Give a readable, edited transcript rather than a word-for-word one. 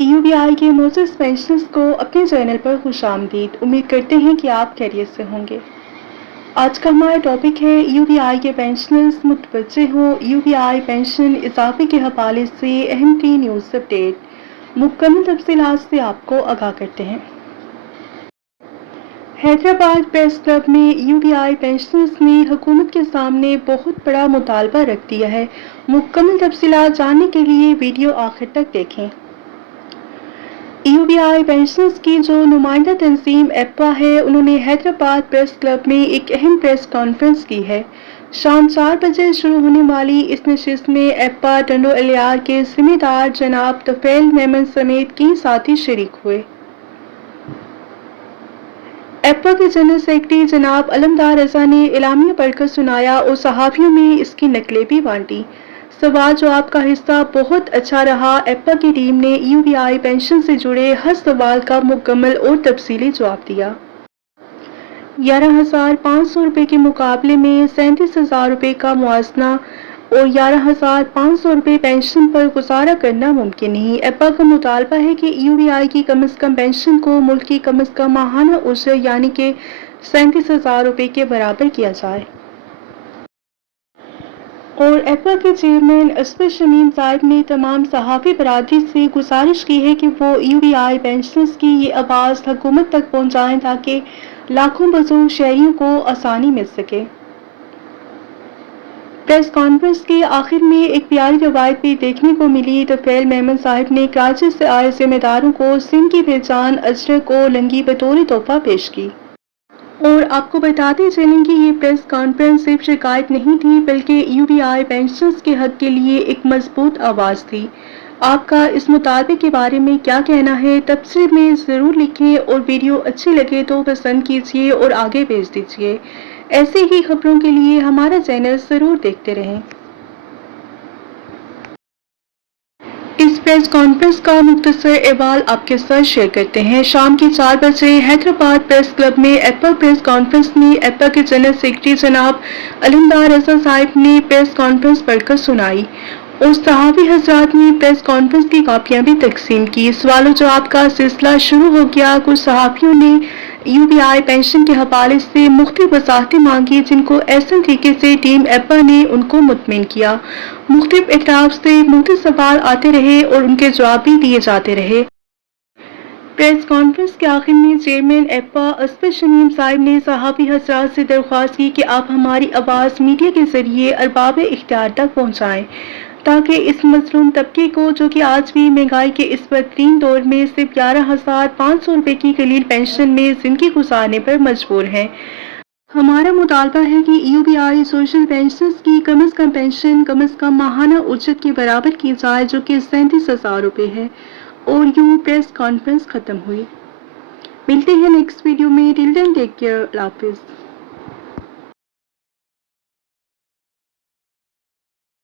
UBI کے معزز pensioners کو اپنے چینل پر خوش آمدید۔ امید کرتے ہیں کہ آپ خیریت سے ہوں گے۔ آج کا ہمارا ٹاپک ہے UBI کے پینشنرز متوجہ ہوں، UBI پینشن اضافے کے حوالے سے اہم ترین نیوز اپڈیٹ۔ مکمل تفصیلات سے آپ کو آگاہ کرتے ہیں۔ حیدرآباد پریس کلب میں UBI پینشنرز نے حکومت کے سامنے بہت بڑا مطالبہ رکھ دیا ہے۔ مکمل تفصیلات جاننے کے لیے ویڈیو آخر تک دیکھیں۔ UBI پینشنرز کی جو نمائندہ تنظیم ایپا ہے، انہوں نے حیدرآباد پریس کلب میں ایک اہم پریس کانفرنس کی ہے۔ شام 4 بجے شروع ہونے والی اس نشست میں ایپا ٹنڈو الیار کے ذمہ دار جناب طفیل میمن سمیت کئی ساتھی شریک ہوئے۔ ایپا کے جنرل سیکرٹری جناب علمدار رضا نے اعلامیہ پڑھ کر سنایا اور صحافیوں میں اس کی نقلیں بھی بانٹی۔ سوال جواب کا حصہ بہت اچھا رہا۔ ایپا کی ٹیم نے UBI پینشن سے جڑے ہر سوال کا مکمل اور تفصیلی جواب دیا۔ 11,500 روپے کے مقابلے میں 37,000 روپے کا موازنہ اور 11,500 روپے پینشن پر گزارا کرنا ممکن نہیں۔ ایپا کا مطالبہ ہے کہ UBI کی کم از کم پینشن کو ملک کی کم از کم ماہانہ اجرت یعنی کہ 37,000 روپے کے برابر کیا جائے۔ اور ایپا کے چیئرمین اصفر شمیم صاحب نے تمام صحافی برادری سے گزارش کی ہے کہ وہ UBI پینشنرز کی یہ آواز حکومت تک پہنچائیں تاکہ لاکھوں بزرگ شہریوں کو آسانی مل سکے۔ پریس کانفرنس کے آخر میں ایک پیاری روایت بھی دیکھنے کو ملی۔ طفیل میمن صاحب نے کراچی سے آئے ذمہ داروں کو سندھ کی پہچان اجرک کو لنگی بطور تحفہ پیش کی۔ اور آپ کو بتاتے چلیں کہ یہ پریس کانفرنس صرف شکایت نہیں تھی بلکہ UBI پینشنرز کے حق کے لیے ایک مضبوط آواز تھی۔ آپ کا اس مطالبے کے بارے میں کیا کہنا ہے؟ تبصرے میں ضرور لکھیں اور ویڈیو اچھی لگے تو پسند کیجیے اور آگے بھیج دیجیے۔ ایسے ہی خبروں کے لیے ہمارا چینل ضرور دیکھتے رہیں۔ اس پریس کانفرنس کا مختصر احوال آپ کے ساتھ شیئر کرتے ہیں۔ شام کے 4 بجے حیدرآباد پریس کلب میں ایپا پریس کانفرنس میں ایپا کے جنرل سیکرٹری جناب علمدار رضا صاحب نے پریس کانفرنس پڑھ کر سنائی اور صحافی حضرات نے پریس کانفرنس کی کاپیاں بھی تقسیم کی۔ سوال و جواب کا سلسلہ شروع ہو گیا۔ کچھ صحافیوں نے UBI پینشن کے حوالے سے مختلف وضاحتیں مانگی جن کو احسن طریقے سے ٹیم ایپا نے ان کو مطمئن کیا۔ مختلف اطراف سے مختلف سوال آتے رہے اور ان کے جواب بھی دیے جاتے رہے۔ پریس کانفرنس کے آخر میں چیئرمین ایپا اصفر شمیم صاحب نے صحافی حضرات سے درخواست کی کہ آپ ہماری آواز میڈیا کے ذریعے ارباب اختیار تک پہنچائیں تاکہ اس مظلوم طبقے کو جو کہ آج بھی مہنگائی کے اس بدترین دور میں صرف 11,500 روپے کی قلیل پینشن میں زندگی گزارنے پر مجبور ہیں۔ ہمارا مطالبہ ہے کہ UBI سوشل پینشنرز کی کم از کم پینشن کم از کم ماہانہ اجرت کے برابر کی جائے جو کہ 37,000 روپے ہے۔ اور یوں پریس کانفرنس ختم ہوئی۔ ملتے ہیں نیکسٹ ویڈیو میں۔ ٹل دین ٹیک کیئر۔ اللہ حافظ۔